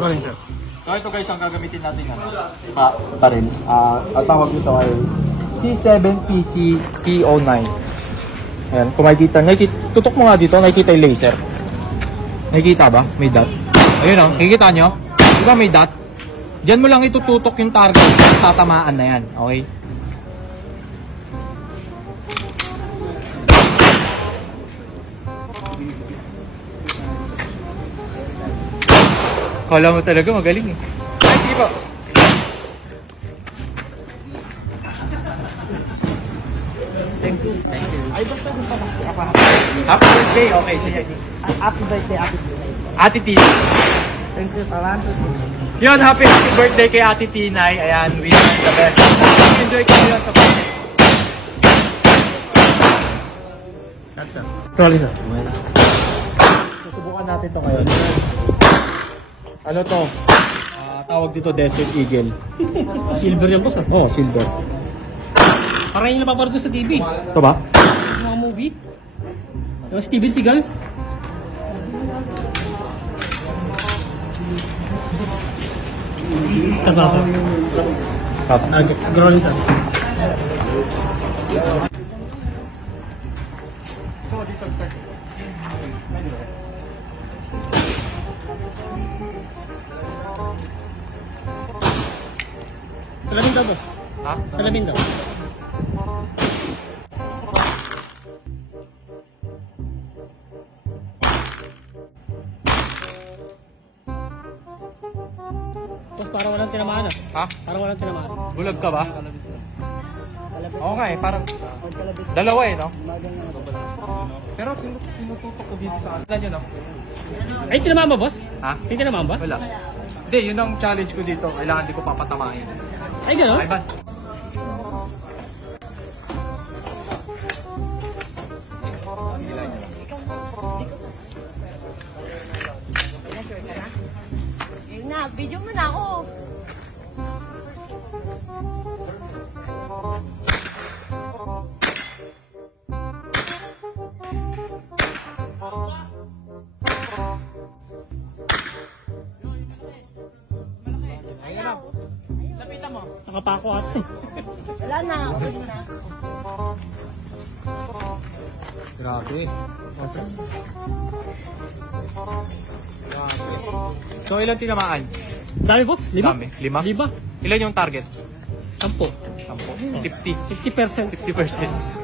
Rolling, sir. So ito guys, ang gagamitin natin pa rin. Ang tawag nito ay C7PC P09. Ayan, kung makikita, tutok mo nga dito, nakikita yung laser. Nakikita ba? May dot. Ayun o, nakikita nyo? Diba may dot? Diyan mo lang itututok yung target, tatamaan na yan. Okay? Kala mo talaga magaling eh. Ay, sige po. Thank you. Thank you. Ay, basta kung pa Happy birthday. Okay, sige. Happy birthday, Ate Tinay. Ate Tinay. Thank you, salamat. Yun, happy birthday kay Ate Tinay. Ayan, we are the best. Enjoy kayo yun sa birthday. Rolling, sir. Susubukan natin to ngayon. Ano to? Tawag dito Desert Eagle. Silver yan, boss, ah. Oh, silver. Parang yung napapanood ko sa TV. Ito ba? Yung mga movie. Yung Steven Seagal. Taba ka. Tapa. Rolling, sir. Salamin daw, boss. Ha? Salamin daw. Boss, parang walang tinamaan, ah. Ha? Parang walang tinamaan. Bulag ka ba? Oo nga eh, parang dalawa eh, no? Pero sinututok ko dito sa atin yun, no? Ay, tinamaan ba, boss? Ha? Ay, tinamaan ba? Wala. Hindi, yun ang challenge ko dito. Kailangan di ko papatamahin. Ay, gano'n? Ay, bas. Yun na, video mo na ako. Lapitan mo. Nakapako ate. Wala na, okay na. Grabe. So, ilan tinamaan? Dami, boss? 5? Dami. 5? 5? Ilan yung target? 10. 10. 50. 50%. 50%.